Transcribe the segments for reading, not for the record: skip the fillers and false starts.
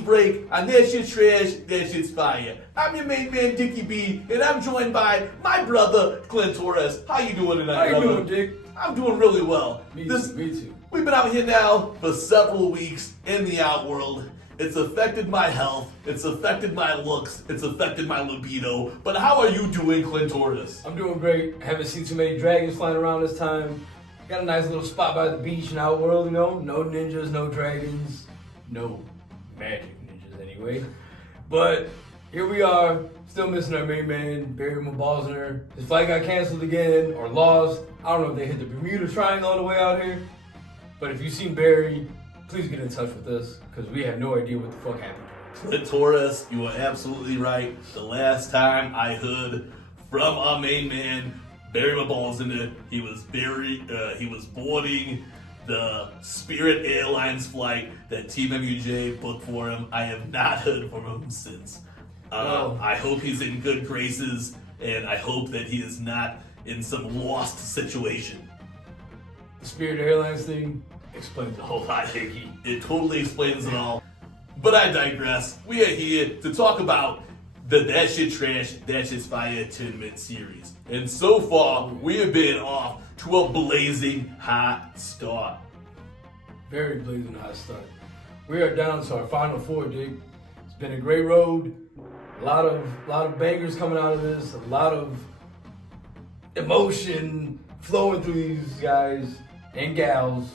break on That Shit's Trash, That Shit's Fire. I'm your main man, Dickie B, and I'm joined by my brother, Clint Torres. How you doing tonight, brother? How you doing, Dick? I'm doing really well. Me too. We've been out here now for several weeks in the outworld. It's affected my health, it's affected my looks, it's affected my libido. But how are you doing, Clint Torres? I'm doing great. Haven't seen too many dragons flying around this time. Got a nice little spot by the beach in Outworld, you know. No ninjas, no dragons, no magic ninjas anyway. But here we are, still missing our main man, Barry Mabalsner. His flight got canceled again or lost. I don't know if they hit the Bermuda Triangle on the way out here. But if you've seen Barry, please get in touch with us because we have no idea what the fuck happened. Clint Torres, you are absolutely right. The last time I heard from our main man, Barry Mabalsner, he was boarding the Spirit Airlines flight that TeamMUJ booked for him. I have not heard from him since. I hope he's in good graces, and I hope that he is not in some lost situation. The Spirit Airlines thing explains a whole lot, Higgy. It totally explains it all. But I digress. We are here to talk about the That Shit Trash, That Shit's Fire 10-minute series. And so far, we have been off to a blazing hot start. Very blazing hot start. We are down to our final four, Dick. It's been a great road. A lot of bangers coming out of this. A lot of emotion flowing through these guys and gals.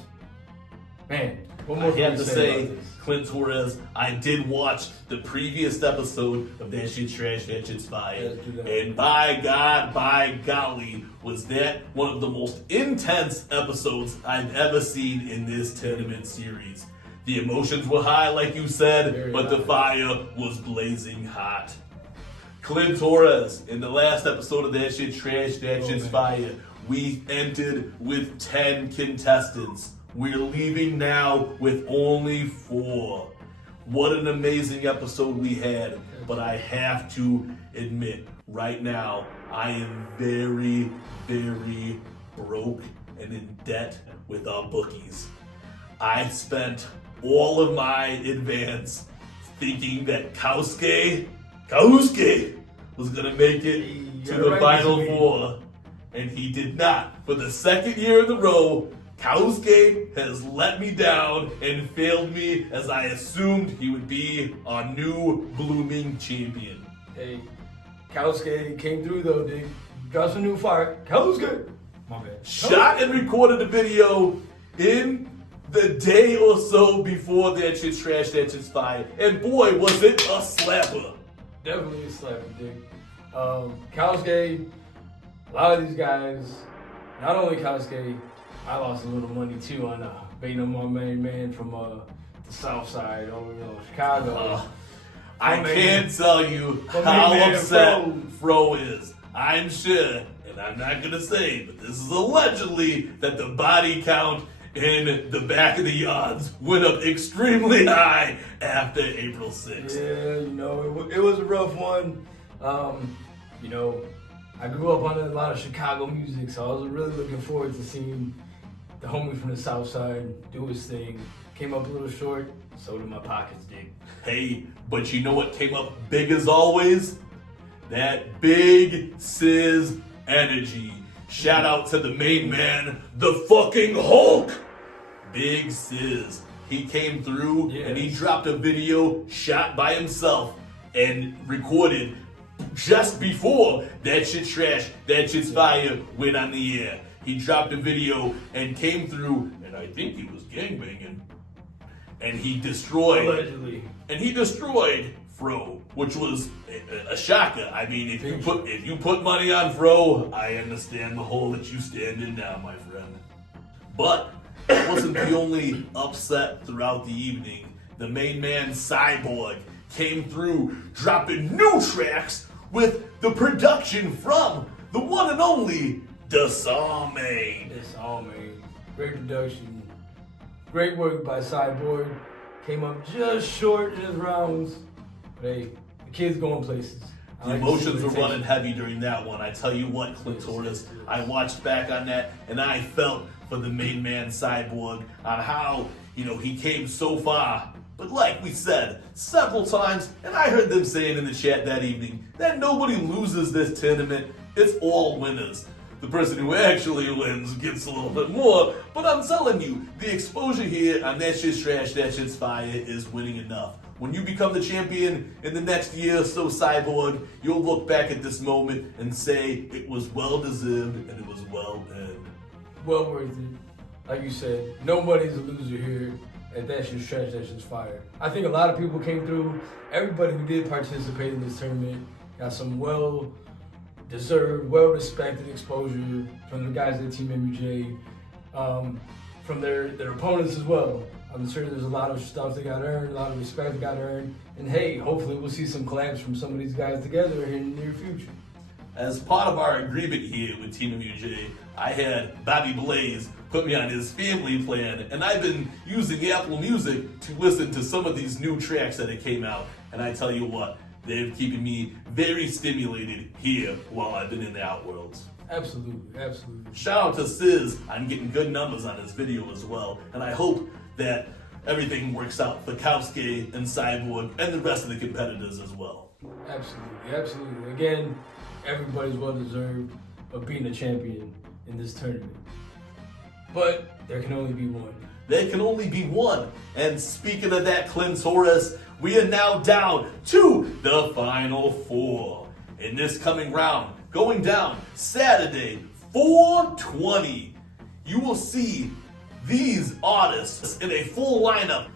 Man, what more I have can we to say say, about this? Clint Torres, I did watch the previous episode of That Shit's Trash, That Shit's Fire. Let's do that. And by God, by golly, was that one of the most intense episodes I've ever seen in this tournament series. The emotions were high, like you said, Very but high. the fire was blazing hot. Clint Torres, in the last episode of That Shit's Trash, That Shit's Fire, we entered with 10 contestants. We're leaving now with only 4. What an amazing episode we had. But I have to admit, right now, I am very, very broke and in debt with our bookies. I spent all of my advance thinking that Kausuke was going to make it to the Final Four. And he did not. For the second year in a row, Kausuke has let me down and failed me as I assumed he would be our new blooming champion. Hey, Kausuke came through though, Dick. Got some new fire. Kausuke! My bad. Shot and recorded a video in the day or so before That Shit's Trash, That Shit's Fire. And boy, was it a slapper. Definitely a slapper, Dick. Kausuke, a lot of these guys, not only Kausuke, I lost a little money too on betting on my main man from the South Side over Chicago. I can't tell you my how main man, upset Fro is. I'm sure, and I'm not gonna say, but this is allegedly that the body count in the back of the yards went up extremely high after April 6th. Yeah, it was a rough one. I grew up on a lot of Chicago music, so I was really looking forward to seeing the homie from the South Side do his thing. Came up a little short, so did my pockets, Dick. Hey, but you know what came up big as always? That big Sizz energy. Shout out to the main man, the fucking Hulk! Big Sizz. He came through and he dropped a video shot by himself and recorded just before That Shit's Trash, That Shit's Fire went on the air. He dropped a video and came through, and I think he was gangbanging. And he destroyed. Allegedly. And he destroyed Fro, which was a shocker. I mean, if you put money on Fro, I understand the hole that you stand in now, my friend. But it wasn't the only upset throughout the evening. The main man, Cyborg, came through, dropping new tracks with the production from the one and only The Sawmain. Great production. Great work by Cyborg. Came up just short in his rounds. But hey, the kid's going places. The emotions were running heavy during that one. I tell you what, Clint Torres, I watched back on that and I felt for the main man Cyborg on how, he came so far But like we said several times, and I heard them saying in the chat that evening, that nobody loses this tournament, it's all winners. The person who actually wins gets a little bit more, but I'm telling you, the exposure here on That Shit's Trash, That Shit's Fire is winning enough. When you become the champion in the next year or so, Cyborg, you'll look back at this moment and say it was well deserved and it was well earned. Well worth it. Like you said, nobody's a loser here. And That Shit's Trash, That Shit's Fire. I think a lot of people came through. Everybody who did participate in this tournament got some well-deserved, well-respected exposure from the guys at TeamMUJ, from their opponents as well. I'm sure there's a lot of stuff that got earned, a lot of respect that got earned. And hey, hopefully we'll see some collabs from some of these guys together in the near future. As part of our agreement here with TeamMUJ, I had BobeBlaze put me on his family plan, and I've been using Apple Music to listen to some of these new tracks that came out. And I tell you what, they're keeping me very stimulated here while I've been in the Outworlds. Absolutely, absolutely. Shout out to Sizz on getting good numbers on his video as well, and I hope that everything works out for Kowski and Cyborg and the rest of the competitors as well. Absolutely, absolutely. Again, everybody's well deserved of being a champion in this tournament. But there can only be one. There can only be one. And speaking of that, Clint Torres, we are now down to the final four. In this coming round, going down Saturday, 4/20, you will see these artists in a full lineup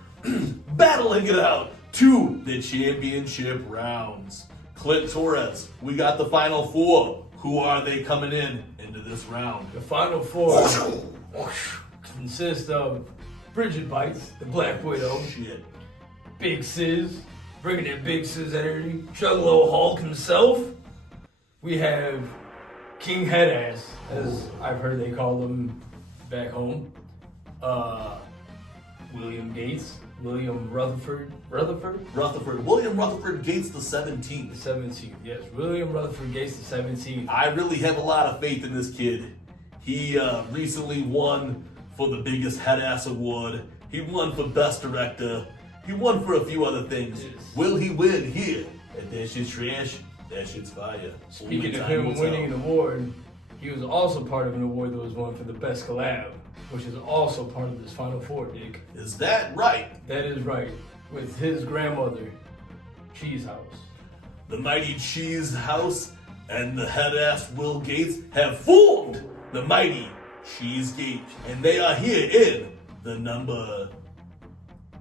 battling it out to the championship rounds. Clint Torres, we got the final four. Who are they coming into this round? The final four consist of Bridget Bites, the Black Widow, Shit. Big Sizz, bringing in Big Sizz energy, Juggalo Hulk himself. We have King Headass, as I've heard they call him back home. William Gates, William Rutherford, William Rutherford Gates the 17th. 17th, yes. William Rutherford Gates the 17th. I really have a lot of faith in this kid. He recently won for the biggest head-ass award. He won for best director. He won for a few other things. Yes. Will he win here at That Shit's Trash, That Shit's Fire? Speaking of him winning an award, he was also part of an award that was won for the best collab, which is also part of this Final Four, Dick. Is that right? That is right. With his grandmother, Cheese House. The mighty Cheese House and the head-ass Will Gates have formed the mighty Cheese Gate, and they are here in the number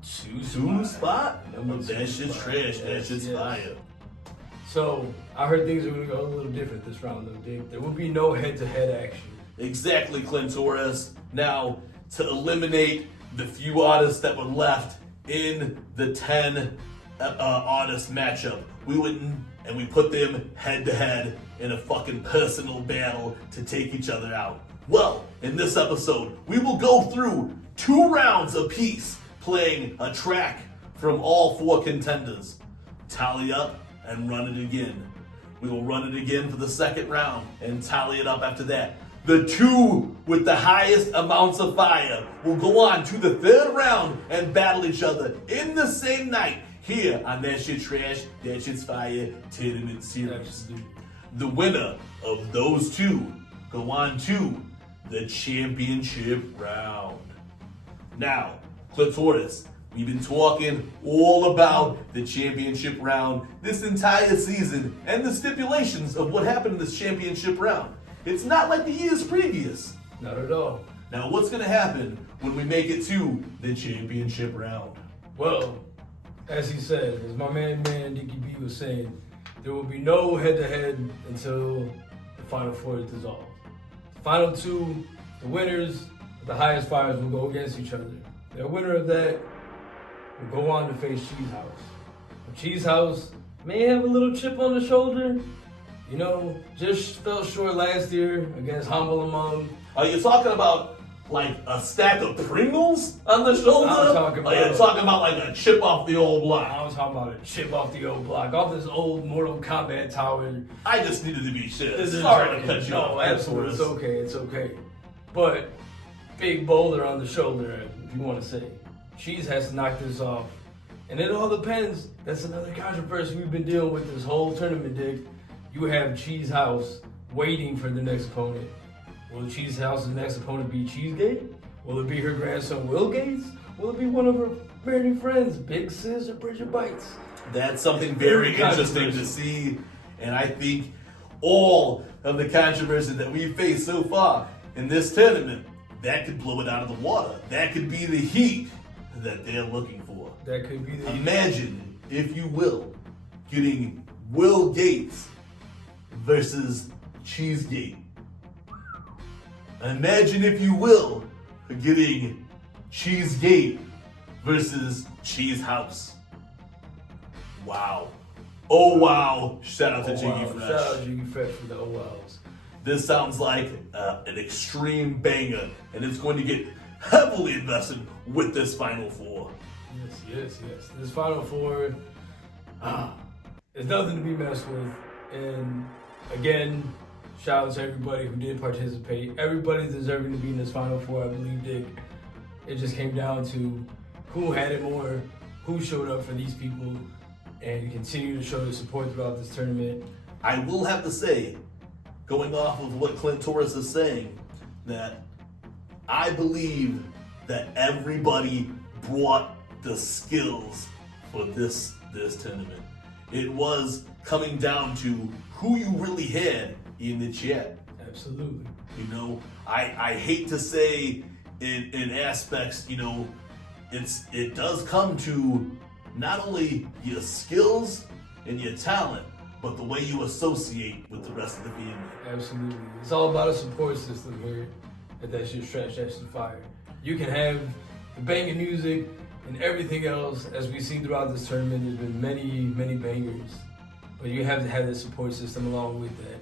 two spot of That Shit's Trash, That Shit's Fire. So, I heard things are going to go a little different this round, though, Dick. There will be no head-to-head action. Exactly, Clint Torres. Now, to eliminate the few artists that were left in the 10 artist matchup, we went and we put them head-to-head in a fucking personal battle to take each other out. Well, in this episode, we will go through 2 rounds apiece, playing a track from all 4 contenders. Tally up and run it again. We will run it again for the second round and tally it up after that. The 2 with the highest amounts of fire will go on to the 3rd round and battle each other in the same night here on That Shit Trash, That Shit's Fire Tournament Series. The winner of those 2 go on to the championship round. Now, Clint Torres, we've been talking all about the championship round this entire season and the stipulations of what happened in this championship round. It's not like the years previous. Not at all. Now, what's going to happen when we make it to the championship round? Well, as he said, as my man Dickie B was saying, there will be no head-to-head until the Final Four is dissolved. The final 2, the winners, the highest fires will go against each other. The winner of that will go on to face Cheese House. Cheese House may have a little chip on the shoulder. You know, just fell short last year against Humble Among. Are you talking about like a stack of Pringles on the shoulder? I'm talking about, you're talking about like a chip off the old block? I was talking about a chip off the old block, off this old Mortal Kombat tower. I just needed to be sure. Sorry to cut you off. No, absolutely. It's okay, it's okay. But big boulder on the shoulder, if you want to say. Cheese has to knock this off And it all depends. That's another controversy we've been dealing with this whole tournament, Dick. You have Cheese House waiting for the next opponent. Will Cheese House's next opponent be Cheesegate? Will it be her grandson, Will Gates? Will it be one of her very friends, Big Sis or Bridget Bites? That's something very interesting to see. And I think all of the controversy that we've faced so far in this tournament, that could blow it out of the water. That could be the heat that they're looking for. That could be the Imagine, if you will, getting Will Gates versus Cheesegate. Imagine, if you will, getting Cheesegate versus Cheese House. Wow. Oh wow. Shout out to Jiggy Fresh. Shout out Jiggy Fresh for the oh wows. This sounds like an extreme banger, and it's going to get heavily invested with this Final Four. Yes. This Final Four is nothing to be messed with. And again, shout out to everybody who did participate. Everybody's deserving to be in this Final Four, I believe, Dick. It just came down to who had it more, who showed up for these people, and continue to show their support throughout this tournament. I will have to say, going off of what Clint Torres is saying, that I believe that everybody brought the skills for this tournament. It was coming down to who you really had in the chat. Absolutely. You know, I hate to say in aspects, you know, it does come to not only your skills and your talent, but the way you associate with the rest of the family. Absolutely. It's all about a support system here at That Shit's Trash, That Shit's Fire. You can have the banging music and everything else. As we've seen throughout this tournament, there's been many bangers. But you have to have the support system along with that.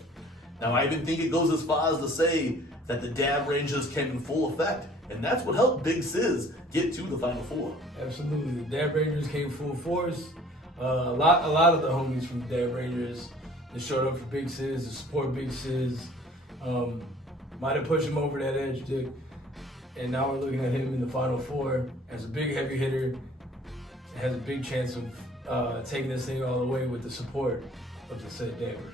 Now, I even think it goes as far as to say that the Dab Rangers came in full effect, and that's what helped Big Sis get to the Final Four. Absolutely. The Dab Rangers came full force. A lot of the homies from the Dab Rangers that showed up for Big Sis, to support Big Sis, might have pushed him over that edge, Dick. And now we're looking at him in the Final Four as a big heavy hitter. Has a big chance of taking this thing all the way with the support of the said Dab Rangers.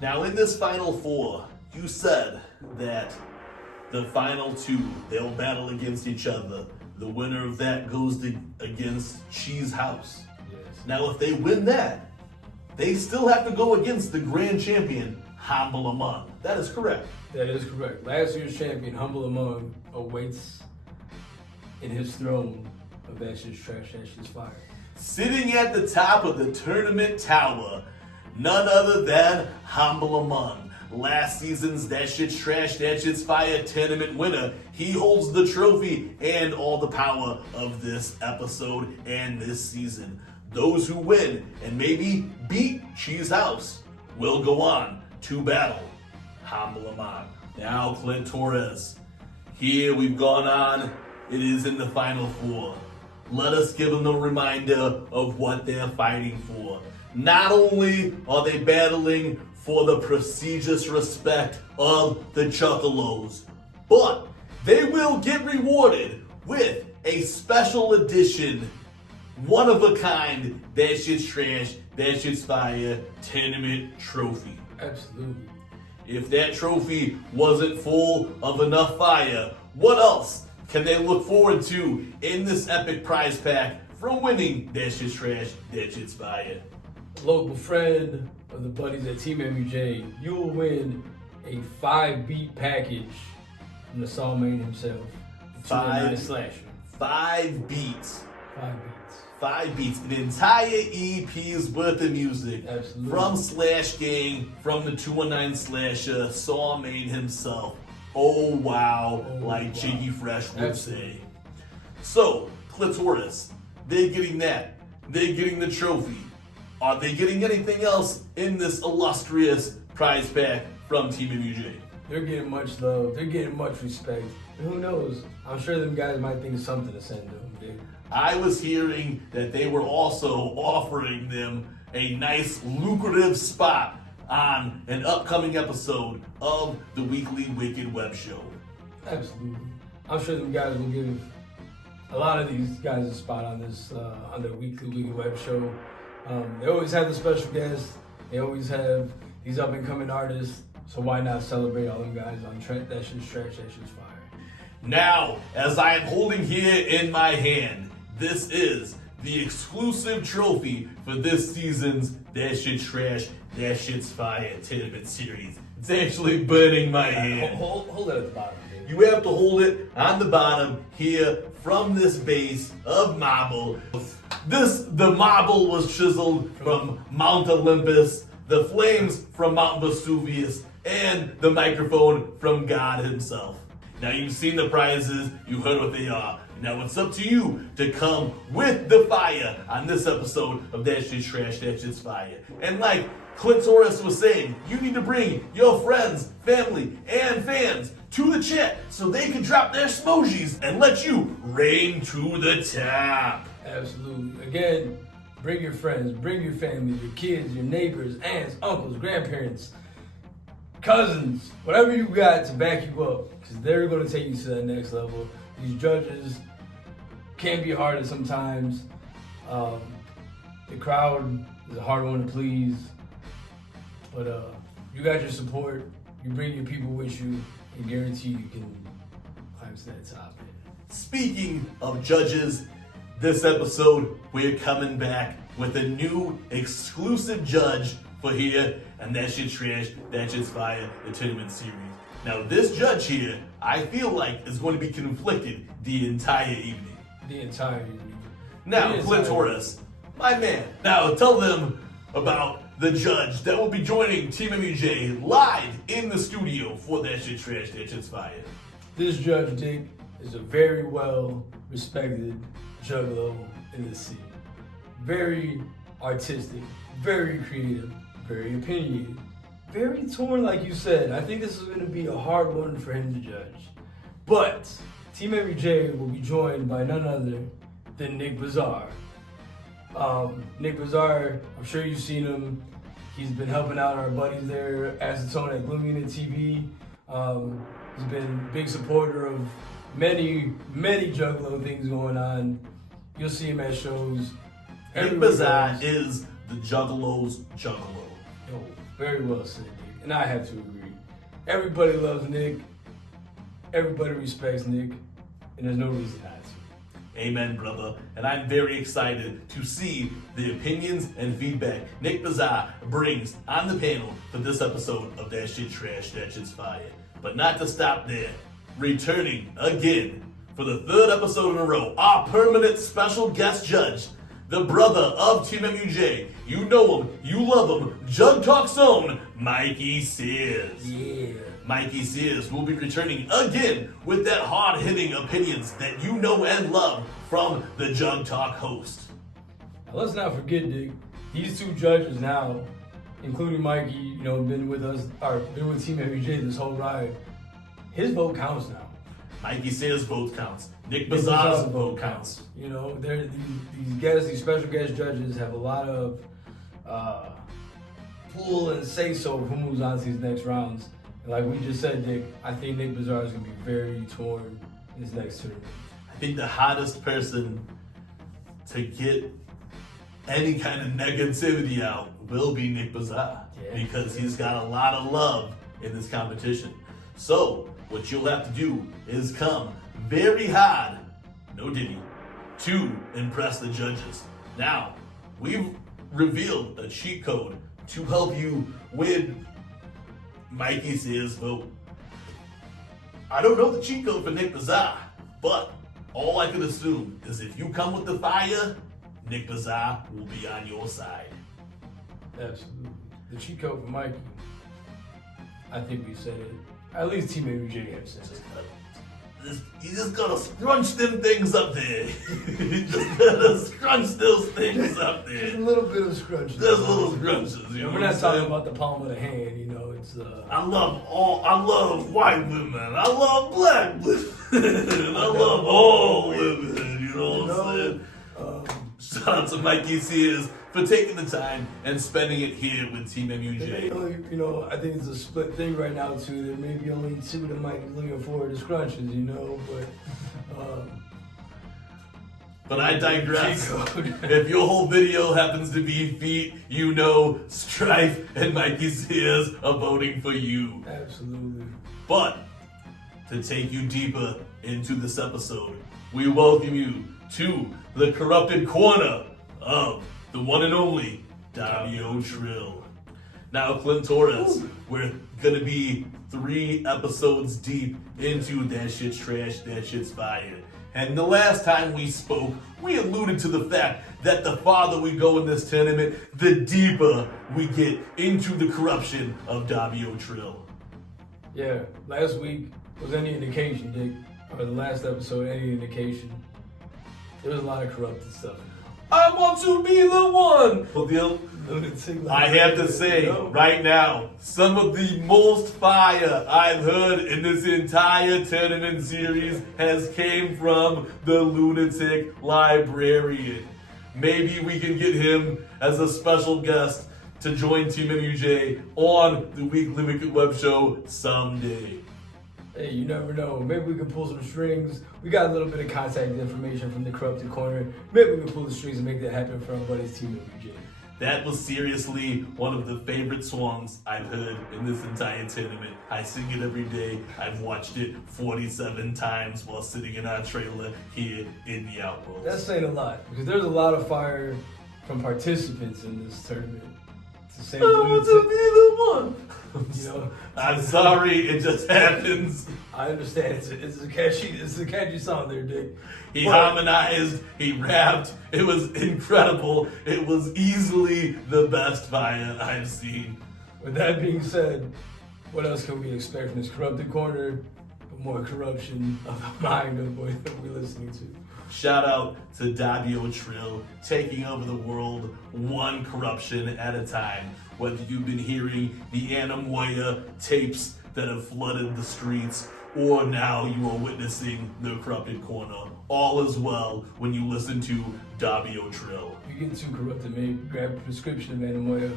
Now, in this Final Four, you said that the final two, they'll battle against each other. The winner of that goes against Cheese House. Yes. Now, if they win that, they still have to go against the grand champion, Humble Among. That is correct. That is correct. Last year's champion, Humble Among, awaits in his throne of That Shit's Trash, That Shit's Fire. Sitting at the top of the tournament tower, none other than Humble Among. Last season's That Shit's Trash, That Shit's Fire tournament winner. He holds the trophy and all the power of this episode and this season. Those who win and maybe beat Cheese House will go on to battle Humble Among. Now, Clint Torres. Here we've gone on. It is in the Final Four. Let us give them a reminder of what they're fighting for. Not only are they battling for the prestigious respect of the Juggalos, but they will get rewarded with a special edition, one-of-a-kind That Shit's Trash, That Shit's Fire tournament trophy. Absolutely. If that trophy wasn't full of enough fire, what else can they look forward to in this epic prize pack from winning That Shit's Trash, That Shit's Fire? Local friend of the buddies at TeamMUJ, you will win a 5-beat package from the Saw Man himself. The 209 Slasher. 5 beats. 5 beats. 5 beats. An entire EP's worth of music. Absolutely. From Slash Gang, from the 219 Slasher, Saw Man himself. Oh wow, like Jiggy Fresh would say. So, Clitoris, they're getting that. They're getting the trophy. Are they getting anything else in this illustrious prize pack from TeamMUJ? They're getting much love. They're getting much respect. And who knows? I'm sure them guys might think of something to send to them, dude. I was hearing that they were also offering them a nice lucrative spot on an upcoming episode of the Weekly Wicked Web Show. Absolutely. I'm sure them guys will give a lot of these guys are spot on this on their weekly web show. They always have the special guests. They always have these up and coming artists. So why not celebrate all them guys on That Shit's Trash, That Shit's Fire. Now, as I am holding here in my hand, this is the exclusive trophy for this season's That Shit's Trash, That Shit's Fire tournament series. It's actually burning my hand. Hold it at the bottom. You have to hold it on the bottom here from this base of marble. The marble was chiseled from Mount Olympus, the flames from Mount Vesuvius, and the microphone from God himself. Now you've seen the prizes, you heard what they are. Now it's up to you to come with the fire on this episode of That Shit's Trash, That Shit's Fire. And like Clint Torres was saying, you need to bring your friends, family, and fans to the chat so they can drop their smojis and let you reign to the top. Absolutely. Again, bring your friends, bring your family, your kids, your neighbors, aunts, uncles, grandparents, cousins, whatever you got to back you up, because they're going to take you to that next level. These judges can be hard sometimes. The crowd is a hard one to please, but you got your support. You bring your people with you, and guarantee you can climb to that top. Speaking of judges, this episode we're coming back with a new exclusive judge for here and That Shit's Trash, That Shit's Fire, the tournament series. Now this judge here, I feel like is going to be conflicted the entire evening. Now, Clint Torres, my man. Now tell them about the judge that will be joining TeamMUJ live in the studio for That Shit's Trash, That Shit's Fire. This judge, Dick, is a very well respected juggalo in the scene. Very artistic, very creative, very opinionated, very torn, like you said. I think this is going to be a hard one for him to judge. But TeamMUJ will be joined by none other than Nick Bazaar. Nick Bazaar, I'm sure you've seen him. He's been helping out our buddies there, Acetone at Gloom Unit TV. He's been a big supporter of many juggalo things going on. You'll see him at shows. Nick Bazaar is the juggalo's juggalo. Yo, very well said, Nick. And I have to agree. Everybody loves Nick. Everybody respects Nick. And there's no reason not to. Amen, brother. And I'm very excited to see the opinions and feedback Nick Bazaar brings on the panel for this episode of That Shit's Trash, That Shit's Fire. But not to stop there. Returning again for the third episode in a row, our permanent special guest judge, the brother of TeamMUJ. You know him, you love him, JuggTalk's own Mikey Sears. Yeah. Mikey Sears will be returning again with that hard-hitting opinions that you know and love from the JuggTalk host. Now, let's not forget, Dick, these two judges now, including Mikey, been with us, or been with TeamMUJ this whole ride. His vote counts now. Mikey Sears' vote counts. Nick Bazaar's vote counts. These guests, these special guest judges have a lot of pull and say so of who moves on to these next rounds. And like we just said, Dick, I think Nick Bazaar is going to be very torn in his next tournament. I think the hottest person to get any kind of negativity out will be Nick Bazaar, because he's got a lot of love in this competition. So what you'll have to do is come very hard, no diddy, to impress the judges. Now, we've revealed a cheat code to help you win Mikey Sears' vote. I don't know the cheat code for Nick Bazaar, but all I can assume is if you come with the fire, Nick Bazaar will be on your side. Absolutely. The cheat code for Mikey, I think we said it. At least TeamMUJ have said it. You just gotta scrunch them things up there. You just gotta scrunch those things up there. Just a little bit of scrunch. There's little scrunches, We're not talking about the palm of the hand, it's I love white women. I love black women. I love all women, you know what I'm saying? Shout out to Mikey Sears for taking the time and spending it here with TeamMUJ. I think it's a split thing right now too. There may be only two that might be looking forward to scrunches, but But I digress. If your whole video happens to be feet, you know Strife and Mikey Sears are voting for you. Absolutely. But to take you deeper into this episode, we welcome you to the corrupted corner of the one and only Darby O'Trill. Now, Clint Torres, we're gonna be 3 episodes deep into That Shit's Trash, That Shit's Fire. And the last time we spoke, we alluded to the fact that the farther we go in this tournament, the deeper we get into the corruption of Darby O'Trill. Yeah, last week was any indication, Dick, or the last episode, any indication, there was a lot of corrupted stuff. I want to be the one! Well, I have to say, right now, some of the most fire I've heard in this entire tournament series has came from the lunatic librarian. Maybe we can get him as a special guest to join TeamMUJ on the Weekly Wicked Web Show someday. Hey, you never know. Maybe we can pull some strings. We got a little bit of contact information from the corrupted corner. Maybe we can pull the strings and make that happen for our buddies TeamMUJ. That was seriously one of the favorite songs I've heard in this entire tournament. I sing it every day. I've watched it 47 times while sitting in our trailer here in the Outworld. That's saying a lot, because there's a lot of fire from participants in this tournament. To say I want to be the one. You know, I'm sorry, it just happens. I understand. It's a catchy song there, Dick. He harmonized, he rapped, it was incredible. It was easily the best fire I've seen. With that being said, what else can we expect from this corrupted corner? But more corruption of the mind of what we're listening to. Shout out to Darby O'Trill, taking over the world one corruption at a time. Whether you've been hearing the Anemoia tapes that have flooded the streets, or now you are witnessing the corrupted corner, all is well when you listen to Darby O'Trill. If you get too corrupted, maybe grab a prescription of Anemoia.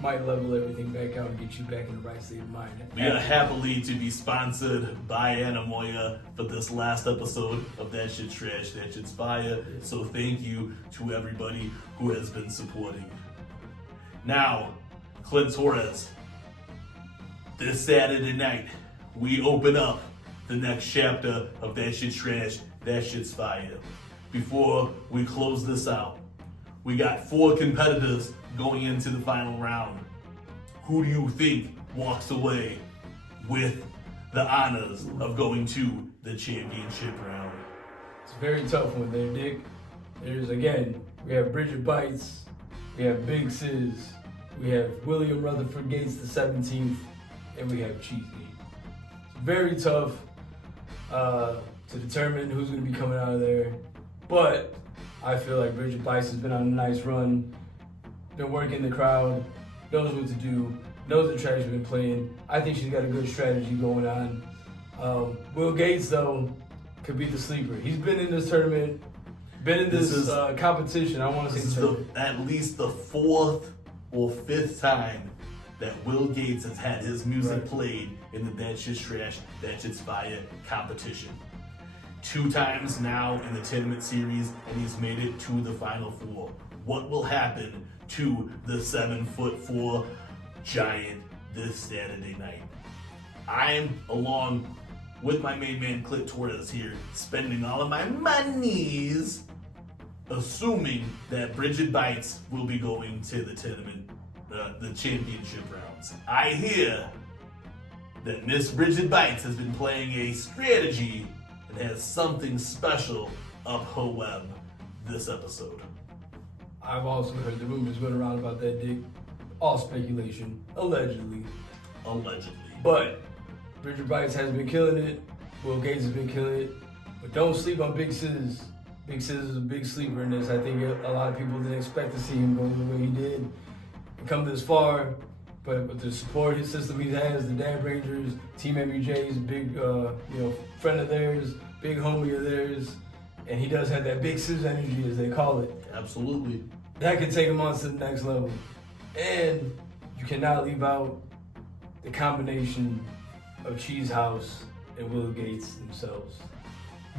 Might level everything back out and get you back in the right state of mind. We are happily to be sponsored by Anemoia for this last episode of That Shit's Trash, That Shit's Fire. So thank you to everybody who has been supporting. Now, Clint Torres, this Saturday night, we open up the next chapter of That Shit's Trash, That Shit's Fire. Before we close this out, we got 4 competitors going into the final round. Who do you think walks away with the honors of going to the championship round? It's a very tough one there, Dick. There's, again, we have Bridget Bites, we have Big Sis, we have William Rutherford Gates the 17th, and we have Cheesegate. It's very tough to determine who's going to be coming out of there, but I feel like Bridget Bites has been on a nice run, been working the crowd, knows what to do, knows the trash has been playing. I think she's got a good strategy going on. Will Gates, though, could be the sleeper. He's been in this tournament, been in this competition. I want to say tournament. At least the 4th or 5th time that Will Gates has had his music played in the That Shit's Trash, That Shit's Fire competition. 2 times now in the tournament series, and he's made it to the final 4. What will happen to the 7'4" giant this Saturday night? I'm, along with my main man Clint Torres here, spending all of my monies, assuming that Bridget Bites will be going to the tournament, the championship rounds. I hear that Miss Bridget Bites has been playing a strategy and has something special up her web this episode. I've also heard the rumors going around about that, Dick. All speculation, allegedly. Allegedly. But Bridget Bites has been killing it. Will Gates has been killing it. But don't sleep on Big Sis. Big Sis is a big sleeper in this. I think a lot of people didn't expect to see him go the way he did and come this far. But with the support his system he has, the Dab Rangers, TeamMUJ is a big friend of theirs, big homie of theirs. And he does have that Big Sis energy, as they call it. Absolutely. That can take him on to the next level. And you cannot leave out the combination of Cheese House and Will Gates themselves.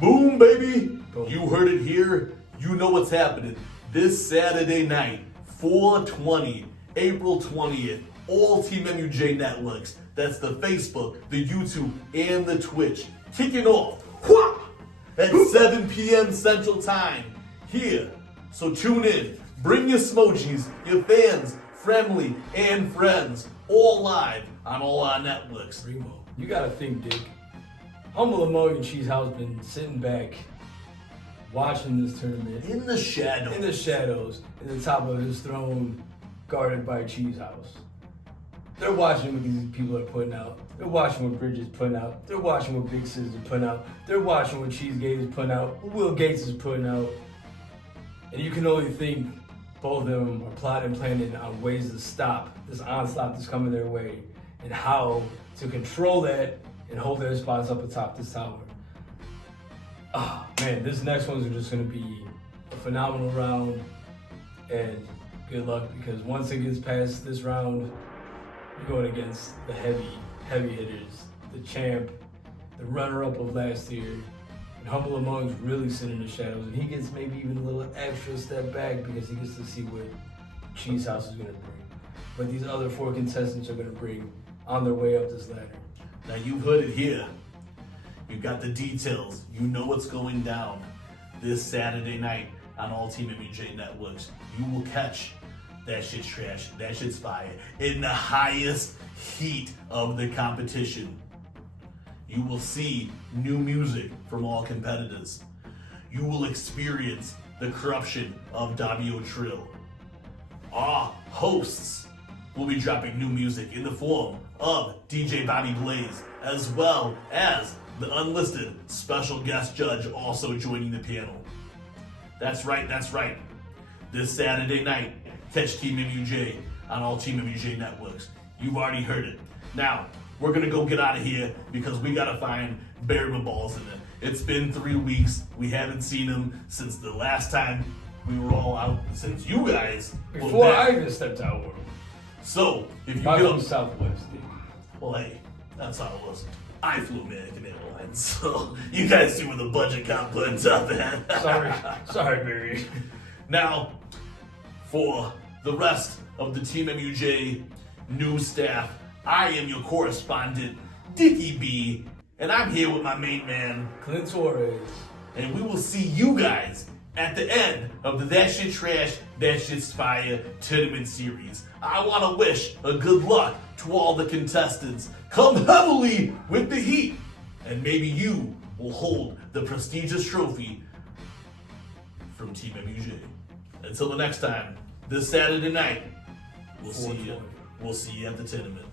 Boom, baby! Boom. You heard it here. you know what's happening this Saturday night, 4/20, April 20th, all TeamMUJ networks. That's the Facebook, the YouTube, and the Twitch. Kicking off at 7 p.m. Central Time here. So tune in. Bring your smojis, your fans, family, and friends. All live on all our networks. Remo, you gotta think, Dick. Humble Anemoia and Cheese House been sitting back, watching this tournament. In the shadows. In the shadows, in the top of his throne, guarded by Cheese House. They're watching what these people are putting out. They're watching what Bridges putting out. They're watching what Big Sis is putting out. They're watching what Cheesegate is putting out, what Will Gates is putting out. And you can only think both of them are plotting and planning on ways to stop this onslaught that's coming their way and how to control that and hold their spots up atop this tower. Oh man, this next one's just gonna be a phenomenal round, and good luck, because once it gets past this round, you're going against the heavy hitters, the champ, the runner-up of last year. And Humble Anemoia's really sitting in the shadows, and he gets maybe even a little extra step back because he gets to see what Cheese House is gonna bring. But these other 4 contestants are gonna bring on their way up this ladder. Now you've heard it here. You've got the details. You know what's going down this Saturday night on all TeamMUJ networks. You will catch That Shit's Trash, That Shit's Fire in the highest heat of the competition. You will see new music from all competitors. You will experience the corruption of Darby O'Trill. Our hosts will be dropping new music in the form of DJ BobeBlaze, as well as the unlisted special guest judge also joining the panel. That's right. This Saturday night, catch TeamMUJ on all TeamMUJ networks. You've already heard it. Now, we're gonna go get out of here because we gotta find Barry Balls in it. It's been 3 weeks. We haven't seen him since the last time we were all out, since you guys were Before back. I even stepped out with him. So, if you I'm get from up, Southwest, dude. well, hey, that's how it was. I flew American Airlines, so you guys see where the budget got put up at. Sorry, Barry. Now, for the rest of the TeamMUJ news staff, I am your correspondent, Dickie B, and I'm here with my main man, Clint Torres. and we will see you guys at the end of the That Shit Trash, That Shit's Fire tournament series. I want to wish a good luck to all the contestants. Come heavily with the heat, and maybe you will hold the prestigious trophy from TeamMUJ. Until the next time, this Saturday night, we'll see you at the tournament.